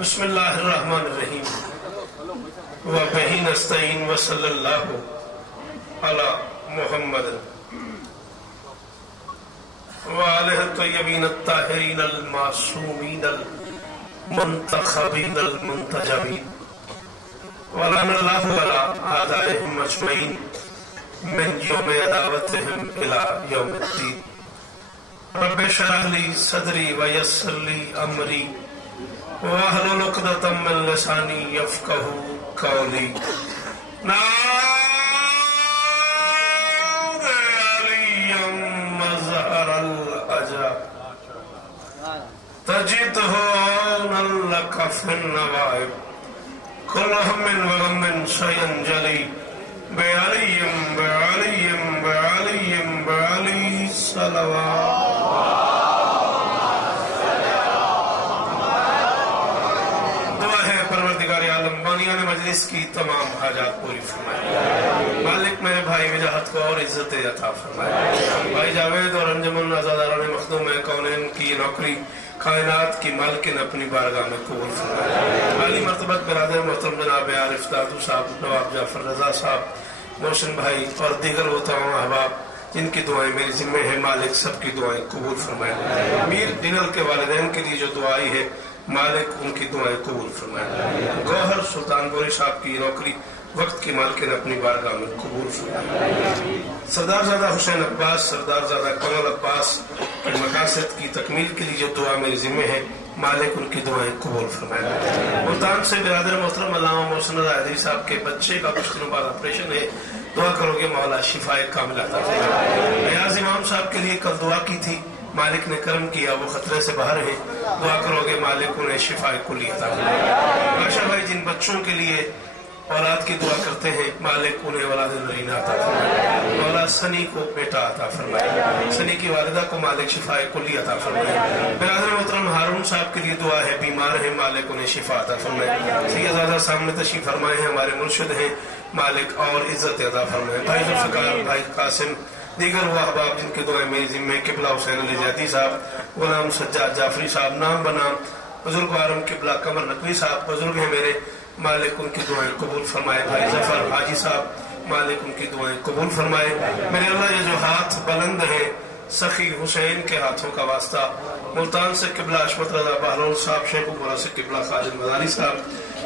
بسم اللہ الرحمن الرحیم وبہ نستعین وصلی اللہ علی محمد وآلہ الطیبین الطاہرین المعصومین المنتخبین المنتجبین ولعن اللہ علی اعدائہم اجمعین من یوم عداوتہم الی یوم الدین رب اشرح لی صدری ویسر لی امری واحلل عقدۃ من لسانی یفقہوا قولی نعوذ علی مظہر العجب تجدہ عونا لک فی النوائب کل ہم وغم سینجلی بعلی بعلی بعلی بعلی صلوات مجلس کی تمام حاجات پوری فرمائے مالک میرے بھائی وجاہت کو اور عزت عطا فرمائے بھائی جاوید اور انجمن عزاداران مخدوم کونین کی نوکری کائنات کی مالکن اپنی بارگاہ میں قبول فرمائے عالی مرتبت برادر محترم جناب عارف دادو صاحب نواب جعفر رضا صاحب محسن بھائی اور دیگر وہ تمام احباب جن کی دعائیں میری ذمہ ہے مالک سب کی دعائیں قبول فرمائے میر دینل کے والدین کے لیے جو دعائی ہے مالک ان کی دعائیں قبول فرمائے گوہر سلطان گوری صاحب کی نوکری وقت کی مالکن اپنی بارگاہ میں قبول فرمائے سردار زادہ حسین عباس سردار زادہ کمل عباس کی مقاصد کی تکمیل کے لیے جو دعا میری ذمہ ہے مالک ان کی دعائیں قبول فرمائے ملتان سے برادر محترم علامہ محسن رضا حیدری صاحب کے بچے کا کچھ دنوں بعد آپریشن ہے دعا کرو گے مولا شفا کامل عطا فرمائے ریاض امام صاحب کے لیے کل دعا کی تھی مالک نے کرم کیا وہ خطرے سے باہر ہیں دعا کرو گے مالک انہیں شفا کلی عطا فرمائے بادشاہ بھائی جن بچوں کے لیے اولاد کی دعا کرتے ہیں مالک انہیں اولاد نرینہ عطا فرمائے مولا سنی کو بیٹا عطا فرمائے سنی کی والدہ کو مالک شفا کلی عطا فرمائے برادر محترم ہارون صاحب کے لیے دعا ہے بیمار ہیں مالک انہیں شفا عطا فرمائے سید زادہ سامنے تشریف فرمائے ہیں ہمارے مرشد ہیں مالک اور عزت عطا فرمائے بھائی ذوالفقار بھائی قاسم دیگر وہ احباب جن کی دعائیں میری ذمہ قبلہ حسین علی زیادی صاحب غلام سجاد جعفری صاحب نام بنام بزرگ عالم قبلہ قمر نقوی صاحب بزرگ ہیں میرے مالک ان کی دعائیں قبول فرمائے بھائی ظفر حاجی صاحب مالک ان کی دعائیں قبول فرمائے میرے اللہ یہ جو ہاتھ بلند ہیں سخی حسین کے ہاتھوں کا واسطہ ملتان سے قبلہ عصمت رضا بہلول صاحب شیخ پورہ سے قبلہ خالد مداری صاحب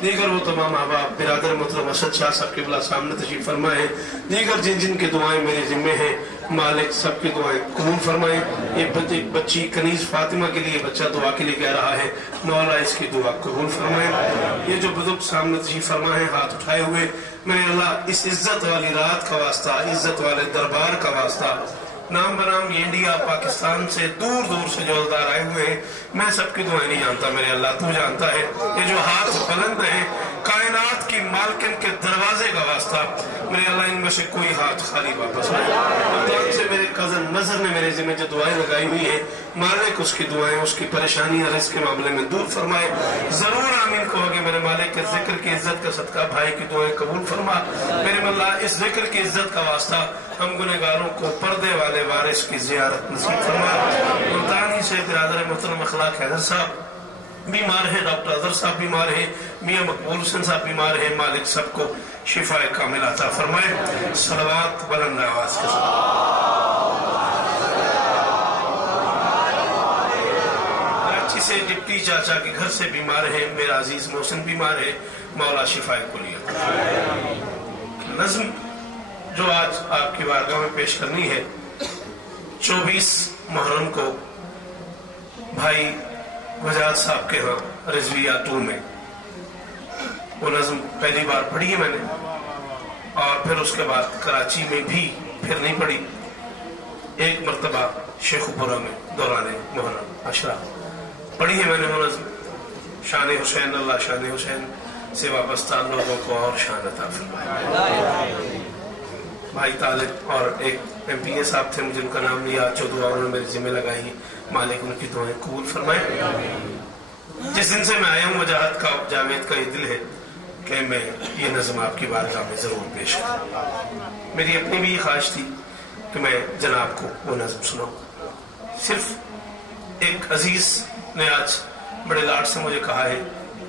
دیگر وہ تمام احباب برادر محترم اسد شاہ صاحب قبلہ سامنے تشریف فرمائے دیگر جن جن کی دعائیں میری ذمہ ہیں مالک سب کی دعائیں قبول فرمائے ایک بچی کنیز فاطمہ کے لیے بچہ دعا کے لیے کہہ رہا ہے مولا اس کی دعا قبول فرمائے یہ جو بزرگ سامنے تشریف فرمائے ہاتھ اٹھائے ہوئے میرے اللہ اس عزت والی رات کا واسطہ عزت والے دربار کا واسطہ نام بنام یہ انڈیا پاکستان سے دور دور سے جو ازدار آئے ہوئے ہیں میں سب کی دعائیں نہیں جانتا میرے اللہ تو جانتا ہے یہ جو ہاتھ بلند ہیں کائنات کی مالکن کے دروازے کا واسطہ میرے اللہ ان میں سے کوئی ہاتھ خالی واپس آئے ملتان سے میرے کزن نظر نے میرے ذمہ جو دعائیں لگائی ہوئی ہیں مالک اس کی دعائیں اس کی پریشانیاں رزق کے معاملے میں دور فرمائے ضرور آمین کہو گے میرے مالک کے ذکر کی عزت کا صدقہ بھائی کی دعائیں قبول فرما میرے اللہ اس ذکر کی عزت کا واسطہ ہم گنہگاروں کو پردے والے وارث کی زیارت نصیب فرما ملتان ہی سے برادر محترم اخلاق حیدر صاحب بیمار ہیں ڈاکٹر اظہر صاحب بیمار ہیں میاں مقبول حسین صاحب بیمار ہیں مالک سب کو شفا کامل عطا فرمائے صلوات بلند آواز کے ساتھ کراچی سے ڈپٹی چاچا کے گھر سے بیمار ہیں میرا عزیز محسن بیمار ہے مولا شفا کلی عطا نظم جو آج آپ کی بارگاہ میں پیش کرنی ہے 24 محرم کو بھائی وجاہت صاحب کے ہاں رضویہ 2 میں وہ نظم پہلی بار پڑھی ہے میں نے اور پھر اس کے بعد کراچی میں بھی پھر نہیں پڑھی ایک مرتبہ شیخ پورہ میں دوران محرم عشرہ پڑھی ہے میں نے وہ نظم شان حسین اللہ شان حسین سے وابستہ لوگوں کو اور شان عطا فرمائے بھائی طالب اور ایک ایم پی اے صاحب تھے مجھے ان کا نام لیا جو دعا انہوں نے میرے ذمہ لگائی مالک ان کی دعائیں قبول فرمائے جس دن سے میں آیا ہوں وجاہت کا جاوید کا یہ دل ہے کہ میں یہ نظم آپ کی بارگاہ میں ضرور پیش کروں میری اپنی بھی یہ خواہش تھی کہ میں جناب کو وہ نظم سناؤں صرف ایک عزیز نے آج بڑے لاڈ سے مجھے کہا ہے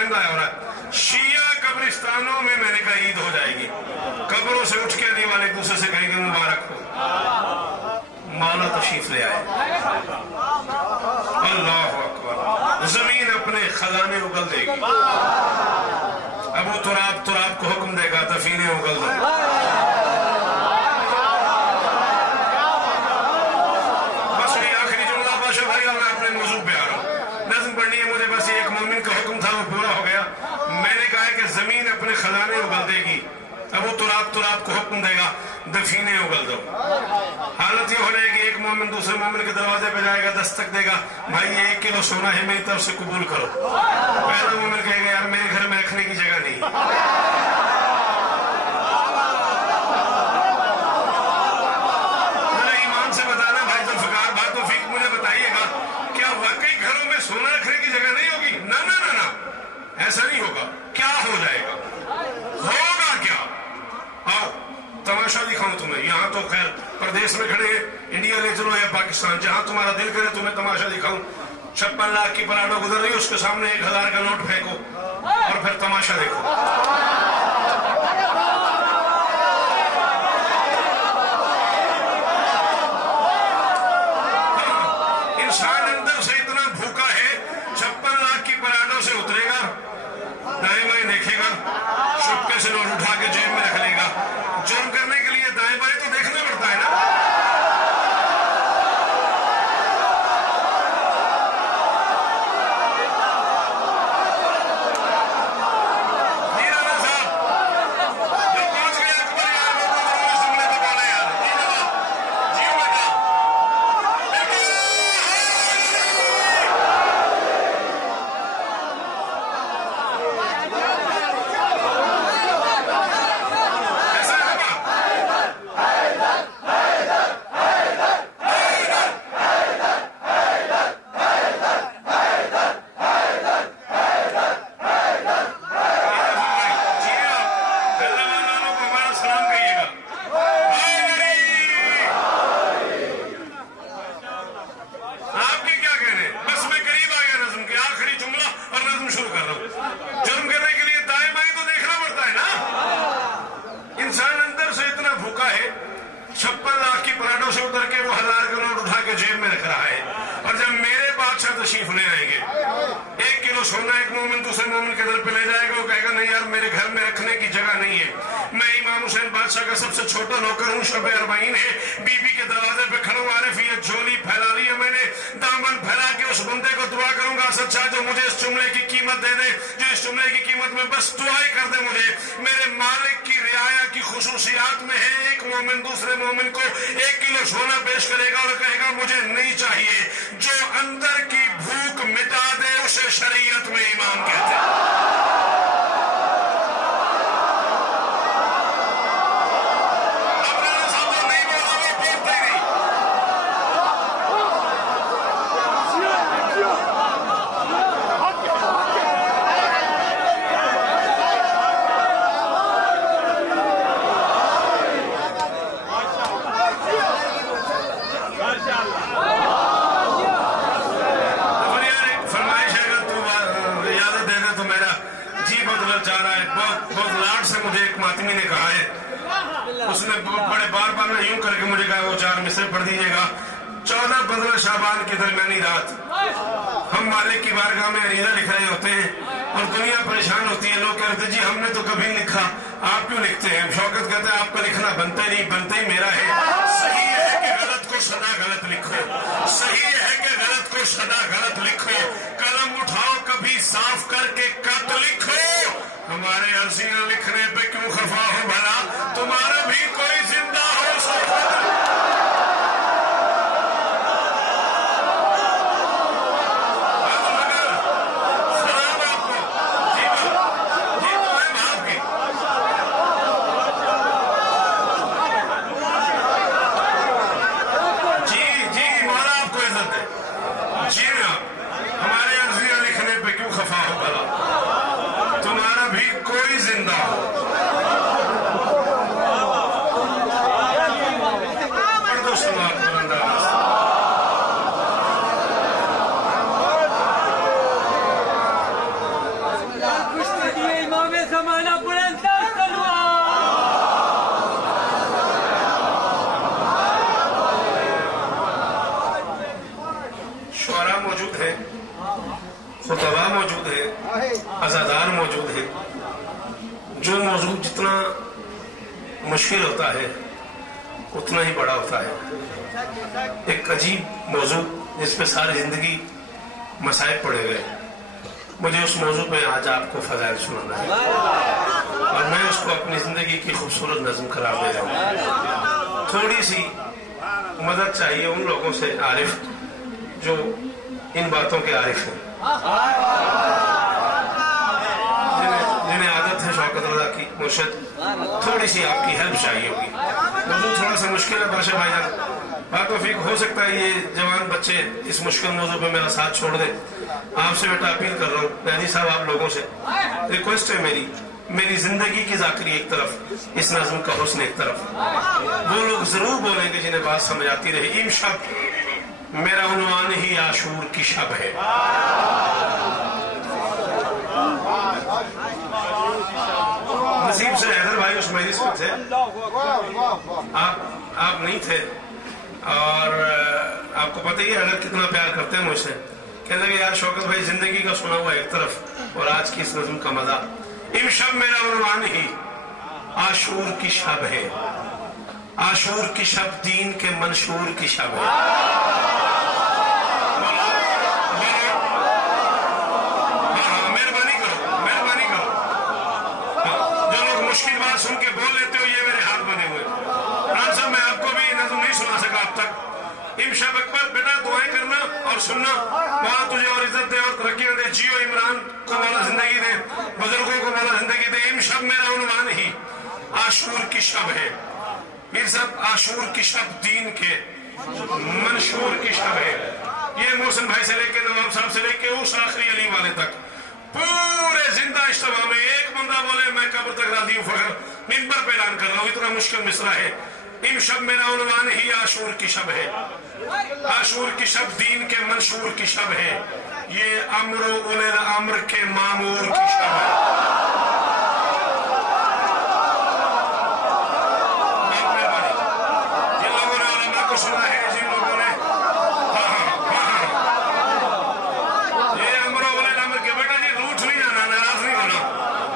آئندہ ہو رہا ہے شیعہ قبرستانوں میں، میں نے کہا عید ہو جائے گی، قبروں سے اٹھ کے آنے والے ایک دوسرے سے کہیں گے مبارک ہو، مولا تشریف لے آئے، اللہ اکبر، زمین اپنے خزانے اگل دے گی، ابو تراب کو حکم دے گا دفینے اگل دو، بس یہ آخری جملہ باشا بھائی اور میں اپنے موضوع پہ آ رہا ہوں، نظم پڑھنی ہے مجھے، بس ایک مومن کا حکم تھا وہ پورا ہو گیا، میں نے کہا ہے کہ زمین اپنے خزانے اگل دے گی، ابو تراب کو حکم دے گا دفینے اگل دو، حالت یہ ہو رہے گی ایک مومن دوسرے مومن کے دروازے پہ جائے گا، دستک دے گا، بھائی یہ 1 کلو سونا ہے میری طرف سے قبول کرو، پہلا مومن کہے گا یار میرے گھر میں رکھنے کی جگہ نہیں، ذرا ایمان سے بتانا بھائی ذوالفقار بات توفیق مجھے بتائیے گا کیا واقعی گھروں میں سونا رکھنے کی جگہ نہیں ہوگی؟ نہ نہ نہ نہ، ایسا نہیں ہوگا، کیا ہو جائے گا؟ ہوگا کیا؟ آؤ تماشا دکھاؤں تمہیں، یہاں تو خیر پردیس میں کھڑے ہیں، انڈیا لے چلو یا پاکستان، جہاں تمہارا دل کرے تمہیں تماشا دکھاؤں، 56 لاکھ کی پراڈو گزر رہی ہے، اس کے سامنے 1000 کا نوٹ پھینکو اور پھر تماشا دیکھو، انسان اندر سے اتنا بھوکا ہے 56 لاکھ کی پراڈو سے اترے گا، دائیں بائیں دیکھے گا، چپکے سے نوٹ اٹھا کے جیب میں رکھ لے گا، جرم کرنے کے لیے دائیں بائیں تو دیکھنا پڑتا ہے نا، تشریف لے آئیں گے، 1 کلو سونا ایک مومن دوسرے مومن کے در پہ لے جائے گا، وہ کہے گا نہیں یار میرے گھر میں رکھنے کی جگہ نہیں ہے، میں امام حسین بادشاہ کا سب سے چھوٹا نوکر ہوں، شب 40 ہے، بی بی کے دروازے پہ کھڑا ہوں، عارف یہ جھولی پھیلا لی ہے میں نے، دامن پھیلا کے اس بندے کو دعا کروں گا سچا جو مجھے اس جملے کی قیمت دے دے، جو اس جملے کی قیمت میں بس دعائیں کر دے مجھے، میرے مالک کی رعایا کی خصوصیات میں ہے ایک مومن دوسرے مومن کو 1 کلو سونا پیش کرے گا اور کہے گا مجھے نہیں چاہیے، جو اندر کی بھوک مٹا دے اسے شریعت میں ایمان کہتے ہیں، اس نے بڑے بار بار میں یوں کر کے مجھے کہا وہ 4 مصرے پڑھ دیجئے گا، 14-15 شعبان کی درمیانی رات ہم مالک کی بارگاہ میں عریضہ لکھ رہے ہوتے ہیں اور دنیا پریشان ہوتی ہے، لوگ کہتے ہیں جی ہم نے تو کبھی نہیں لکھا، آپ کیوں لکھتے ہیں؟ شوکت کہتے ہیں آپ کا لکھنا بنتا ہی نہیں، بنتا ہی میرا ہے، صحیح ہے کہ غلط کو سدا غلط لکھو، صحیح ہے کہ غلط کو سدا غلط لکھو، قلم اٹھاؤ کبھی صاف کر کے خط لکھو، ہمارے عرضیاں لکھنے پہ کیوں خفا ہو بھلا، تمہارا بھی کوئی زندہ ہو سکتا ہمارے عرضیاں لکھنے پہ کیوں خفا ہو بھلا، تمہارا بھی کوئی زندہ ہو، زمانہ بلند تلوار شعراء موجود ہیں، خطباء موجود ہیں، عزادار موجود ہیں. جو موضوع جتنا مشکل ہوتا ہے اتنا ہی بڑا ہوتا ہے. ایک عجیب موضوع جس پہ ساری زندگی مصائب پڑے گئے، مجھے اس موضوع پہ آج آپ کو فضائل سنانا ہے اور میں اس کو اپنی زندگی کی خوبصورت نظم قرار دے رہا ہوں. تھوڑی سی مدد چاہیے ان لوگوں سے عارف جو ان باتوں کے عارف ہیں، جنہیں عادت ہے شوکت رضا کی مرشد. تھوڑی سی آپ کی ہیلپ چاہیے ہوگی. موضوع تھوڑا سا مشکل ہے برشا بھائی جان، بات توفیق ہو سکتا ہے یہ جوان بچے اس مشکل موضوع پہ میرا ساتھ چھوڑ دیں. آپ سے بیٹا اپیل کر رہا ہوں مہدی صاحب، آپ لوگوں سے ریکویسٹ ہے میری زندگی کی ذاکری ایک طرف، اس نظم کا حسن ایک طرف. وہ لوگ ضرور بولیں گے جنہیں بات سمجھ آتی رہے. ایم شب میرا عنوان ہی عاشور کی شب ہے. نصیب سے حیدر بھائی اس مجلس میں تھے، آپ نہیں تھے، اور آپ کو پتہ ہی ہے اگر کتنا پیار کرتے ہیں مجھ سے. کہنے لگے یار شوکت بھائی زندگی کا سنا ہوا ایک طرف اور آج کی اس نظم کا مزہ. امشب میرا عنوان ہی عاشور کی شب ہے. عاشور کی شب دین کے منشور کی شب ہے. مہربانی کرو جو لوگ مشکل بات سن کے بول لیتے ہو یہ میرے ہاتھ بنے ہوئے. رام صاحب میں آپ کو بھی نظم نہیں سنا سکا اب تک. امشب اکبر بیٹا دعائیں کرنا اور سننا. مولا تجھے اور عزت دے اور ترقیاں دے. جیو عمران کو مولا زندگی دے، بزرگوں کو مولا زندگی دے. امشب میرا عنوان ہی عاشور کی شب ہے. پیر صاحب عاشور کی شب دین کے منشور کی شب ہے. یہ محسن بھائی سے لے کے نواب صاحب سے لے کے اس آخری علی والے تک پورے زندہ اجتماع میں ایک بندہ بولے میں قبر تک راضی ہوں فخر منبر پہ اعلان کر رہا ہوں. اتنا مشکل مصرع ہے. امشب میرا عنوان ہی عاشور کی شب ہے. عاشور کی شب دین کے منشور کی شب ہے. یہ امر و اولي الامر کے مامور کی شب ہے. جن لوگوں نے علماء کو سنا ہے، جن لوگوں نے یہ امر و اولي الامر کے بیٹا جی روٹ نہیں جانا، ناراض نہیں ہونا.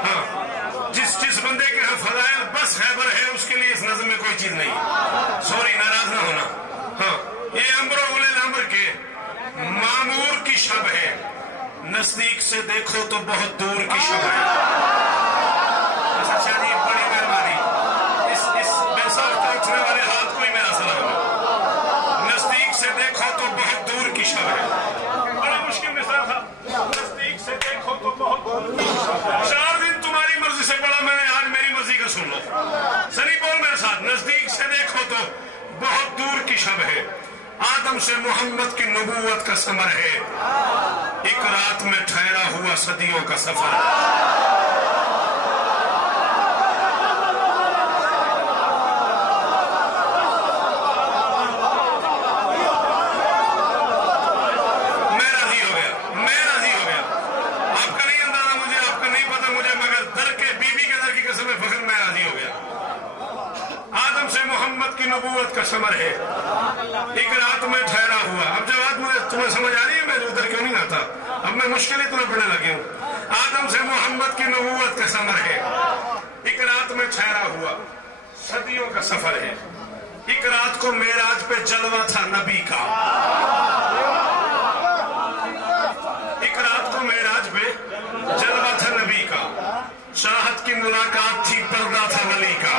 ہاں جس بندے کے ہاں فضائل بس خیبر ہے اس کے لیے اس نظم میں کوئی چیز نہیں. سوری ناراض نہ ہونا. ہاں یہ امر و اولي الامر کے مامور کی شب ہے. نزدیک سے دیکھو تو بہت دور کی شب ہے. اچھا جی بڑی مہربانی. اس بے ساختہ اٹھنے والے ہاتھ کو ہی میرا سلام ہے. نزدیک سے دیکھو تو بہت دور کی شب ہے. بڑا مشکل مثال تھا. نزدیک سے دیکھو تو بہت دور کی شب ہے. 4 دن تمہاری مرضی سے پڑھا میں نے، آج میری مرضی کا سن لو. سنی بول میرے ساتھ. نزدیک سے دیکھو تو بہت دور کی شب ہے. آدم سے محمد کی نبوت کا ثمر ہے. ایک رات میں ٹھہرا ہوا صدیوں کا سفر ہے. میں راضی ہو گیا. آپ کا نہیں اندازہ مجھے، آپ کا نہیں پتا مجھے، مگر در کے بی بی کے در کی قسم فخر میں راضی ہو گیا. آدم سے محمد کی نبوت کا ثمر ہے. ایک رات میں ٹھہرا ہوا. اب جب بات مجھے تمہیں سمجھ آ رہی ہے میں ادھر کیوں نہیں آتا. اب میں مشکل اتنا پڑھنے لگی ہوں. آدم سے محمد کی نبوت کا ثمر ہے. ایک رات میں ٹھہرا ہوا صدیوں کا سفر ہے. ایک رات کو معراج پہ جلوہ تھا نبی کا. ایک رات کو معراج پہ جلوہ تھا نبی کا. شاہد کی ملاقات تھی، پردہ تھا ولی کا.